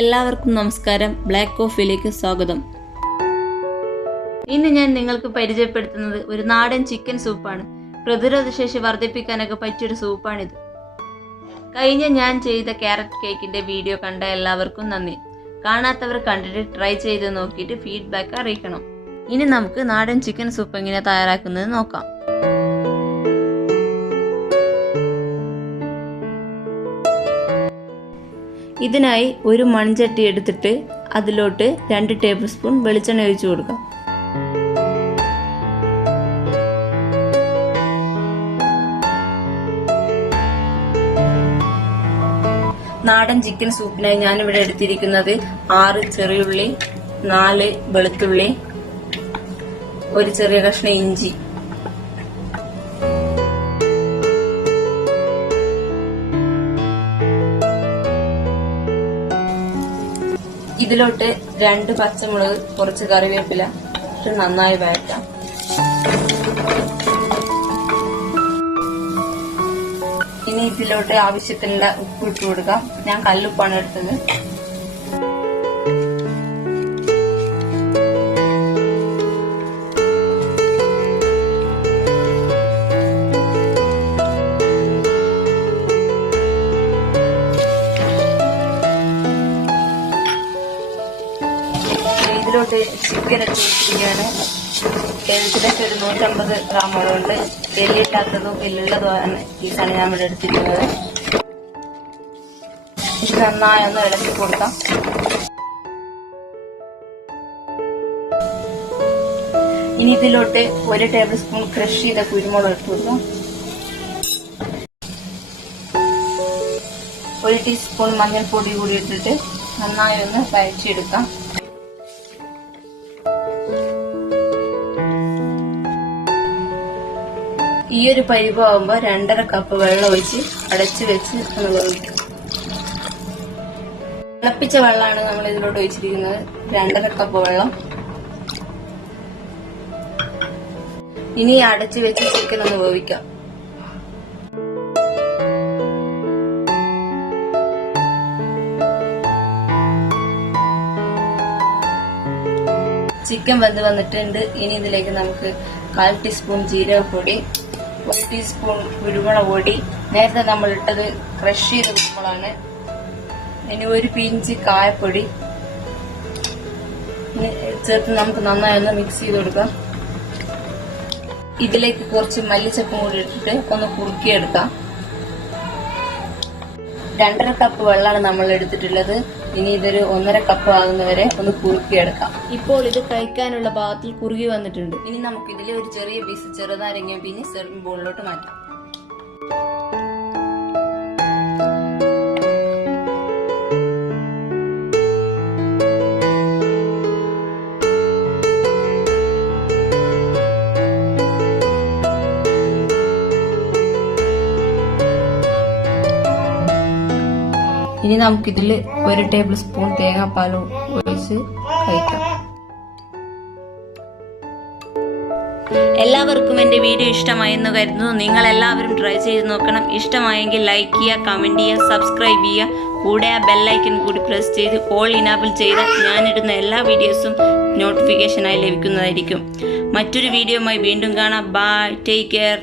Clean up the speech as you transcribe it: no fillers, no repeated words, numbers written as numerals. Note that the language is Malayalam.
എല്ലാവർക്കും നമസ്കാരം. ബ്ലാക്ക് കോഫിയിലേക്ക് സ്വാഗതം. ഇന്ന് ഞാൻ നിങ്ങൾക്ക് പരിചയപ്പെടുത്തുന്നത് ഒരു നാടൻ ചിക്കൻ സൂപ്പാണ്. പ്രതിരോധശേഷി വർദ്ധിപ്പിക്കാനൊക്കെ പറ്റിയൊരു സൂപ്പാണിത്. കഴിഞ്ഞ ഞാൻ ചെയ്ത ക്യാരറ്റ് കേക്കിന്റെ വീഡിയോ കണ്ട എല്ലാവർക്കും നന്ദി. കാണാത്തവർ കണ്ടിട്ട് ട്രൈ ചെയ്ത് നോക്കിയിട്ട് ഫീഡ്ബാക്ക് അറിയിക്കണം. ഇനി നമുക്ക് നാടൻ ചിക്കൻ സൂപ്പ് എങ്ങനെ തയ്യാറാക്കുന്നത് നോക്കാം. ഇതിനായി ഒരു മൺചട്ടി എടുത്തിട്ട് അതിലോട്ട് 2 ടേബിൾ സ്പൂൺ വെളിച്ചെണ്ണ ഒഴിച്ചു കൊടുക്കാം. നാടൻ ചിക്കൻ സൂപ്പിനായി ഞാനിവിടെ എടുത്തിരിക്കുന്നത് 6 ചെറിയുള്ളി, 4 വെളുത്തുള്ളി, ഒരു ചെറിയ കഷ്ണം ഇഞ്ചി, ഇതിലോട്ട് 2 പച്ചമുളക്, കുറച്ച് കറിവേപ്പില ഇട്ട് നന്നായി വഴറ്റാം. ഇനി ഇതിലോട്ട് ആവശ്യത്തിനുള്ള ഉപ്പ് ഇട്ട് കൊടുക്കാം. ഞാൻ കല്ലുപ്പാണ് എടുത്തത്. ഇതിലോട്ട് ചിക്കൻ ഇട്ട് വെച്ചിരിക്കുകയാണ്. ഏകദേശം ഒരു 150 ഗ്രാമോളം ഉണ്ട്. എല്ലിട്ടാത്തതും എല്ലുള്ളതുമാണ് പീസാണ് ഞാൻ ഇവിടെ എടുത്തിരിക്കുന്നത്. ഇത് നന്നായി ഒന്ന് ഇളക്കി കൊടുക്കാം. ഇനി ഇതിലോട്ട് 1 ടേബിൾ സ്പൂൺ ക്രഷ് ചെയ്ത കുരുമുളക് ഇട്ട് കൊടുക്കാം. 1 ടീസ്പൂൺ മഞ്ഞൾപ്പൊടി കൂടി ഇട്ടിട്ട് നന്നായി ഒന്ന് വഴറ്റിയെടുക്കാം. ഈ ഒരു പരിവാകുമ്പോൾ 2.5 കപ്പ് വെള്ളം ഒഴിച്ച് അടച്ചു വെച്ച് ഒന്ന് വേവിക്കും. തിളപ്പിച്ച വെള്ളമാണ് നമ്മൾ ഇതിലോട്ട് ഒഴിച്ചിരിക്കുന്നത്. 2.5 കപ്പ് വെള്ളം. ഇനി അടച്ചു വെച്ച് ചിക്കൻ ഒന്ന് വേവിക്കാം. ചിക്കൻ വെന്ത് വന്നിട്ടുണ്ട്. ഇനി ഇതിലേക്ക് നമുക്ക് 1/4 ടീസ്പൂൺ ജീരകപ്പൊടി, 1 ടീസ്പൂൺ കുരുമുളക് പൊടി, നേരത്തെ നമ്മൾ ഇട്ടത് ക്രഷ് ചെയ്ത കുരുമുളകാണ്. ഇനി 1 പിഞ്ച് കായപ്പൊടി ചേർത്ത് നമുക്ക് നന്നായി ഒന്ന് മിക്സ് ചെയ്ത് കൊടുക്കാം. ഇതിലേക്ക് കുറച്ച് മല്ലിച്ചപ്പും കൂടി ഇട്ടിട്ട് ഒന്ന് കുറുക്കിയെടുക്കാം. 2.5 കപ്പ് വെള്ളമാണ് നമ്മൾ എടുത്തിട്ടുള്ളത്. ഇനി ഇതൊരു 1.5 കപ്പ് ആകുന്നവരെ ഒന്ന് കുറുക്കിയെടുക്കാം. ഇപ്പോൾ ഇത് കഴിക്കാനുള്ള ഭാഗത്തിൽ കുറുകി വന്നിട്ടുണ്ട്. ഇനി നമുക്ക് ഇതിൽ ഒരു ചെറിയ പീസ് ചെറുനാരങ്ങ പിന്നെ സെർവിംഗ് ബോളിലോട്ട് മാറ്റാം. ഇനി നമുക്കിതിൽ 1 ടേബിൾ സ്പൂൺ തേങ്ങാപ്പാൽ ഒഴിച്ച് കഴിക്കാം. എല്ലാവർക്കും എന്റെ വീഡിയോ ഇഷ്ടമായെന്ന് കരുതുന്നു. നിങ്ങൾ എല്ലാവരും ട്രൈ ചെയ്ത് നോക്കണം. ഇഷ്ടമായെങ്കിൽ ലൈക്ക് ചെയ്യുക, കമന്റ് ചെയ്യുക, സബ്സ്ക്രൈബ് ചെയ്യുക. കൂടെ ആ ബെല്ലൈക്കൻ കൂടി പ്രസ് ചെയ്ത് ഓൾ ഇനാബിൾ ചെയ്താൽ ഞാനിടുന്ന എല്ലാ വീഡിയോസും നോട്ടിഫിക്കേഷനായി ലഭിക്കുന്നതായിരിക്കും. മറ്റൊരു വീഡിയോയുമായി വീണ്ടും കാണാം. Bye, take care.